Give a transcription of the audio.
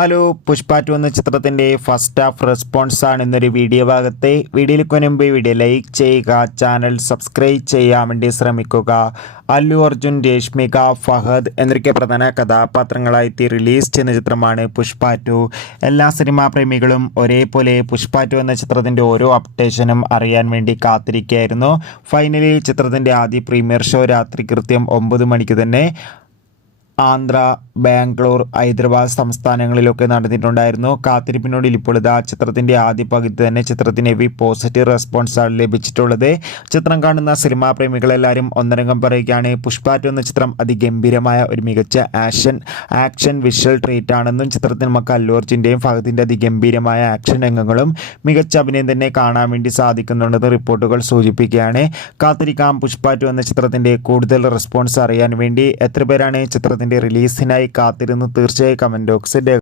Hello, Pushpa 2 എന്ന ചിത്രത്തിൻ്റെ first half response ആണ് ഇന്നൊരു വീഡിയോ ഭാഗത്തെ. വീഡിയോയിലേക്ക് മുൻപ് വീഡിയോ ലൈക്ക് ചെയ്യുക, ചാനൽ സബ്സ്ക്രൈബ് ചെയ്യാൻ വേണ്ടി ശ്രമിക്കുക. അല്ലു അർജുൻ, രശ്മിക, ഫഹദ് എന്നൊക്കെ പ്രധാന കഥാപാത്രങ്ങളായി റിലീസ് ചെയ്യുന്ന ചിത്രമാണ് പുഷ്പ 2. എല്ലാ സിനിമാ പ്രേമികളും ഒരേപോലെ പുഷ്പ 2 എന്ന ചിത്രത്തിൻ്റെ ഓരോ അപ്ഡേഷനും അറിയാൻ വേണ്ടി കാത്തിരിക്കുകയായിരുന്നു. ഫൈനലി ചിത്രത്തിൻ്റെ ആദ്യ പ്രീമിയർ ഷോ രാത്രി കൃത്യം 9 മണിക്ക് തന്നെ ആന്ധ്ര, ബാംഗ്ലൂർ, ഹൈദരാബാദ് സംസ്ഥാനങ്ങളിലൊക്കെ നടന്നിട്ടുണ്ടായിരുന്നു. കാത്തിരിപ്പിനോട് ഇപ്പോൾ ഇതാ ചിത്രത്തിൻ്റെ ആദ്യ പകുതി തന്നെ ചിത്രത്തിന് ഹെവി പോസിറ്റീവ് റെസ്പോൺസാണ് ലഭിച്ചിട്ടുള്ളത്. ചിത്രം കാണുന്ന സിനിമാ പ്രേമികളെല്ലാവരും ഒന്നരംഗം പറയുകയാണ്, പുഷ്പ 2 എന്ന ചിത്രം അതിഗംഭീരമായ ഒരു മികച്ച ആക്ഷൻ വിഷ്വൽ ട്രീറ്റ് ആണെന്നും ചിത്രത്തിൽ നമുക്ക് അല്ലു അർജുൻ്റെയും ഫഹദിൻ്റെ അതിഗംഭീരമായ ആക്ഷൻ രംഗങ്ങളും മികച്ച അഭിനയം തന്നെ കാണാൻ വേണ്ടി സാധിക്കുന്നുണ്ടെന്ന് റിപ്പോർട്ടുകൾ സൂചിപ്പിക്കുകയാണ്. കാത്തിരിക്കാം പുഷ്പ 2 എന്ന ചിത്രത്തിൻ്റെ കൂടുതൽ റെസ്പോൺസ് അറിയാൻ വേണ്ടി. എത്ര പേരാണ് ചിത്രത്തിൻ്റെ റിലീസിനായി കാത്തിരുന്ന് തീർച്ചയായും കമൻറ്റ് ബോക്സിൽ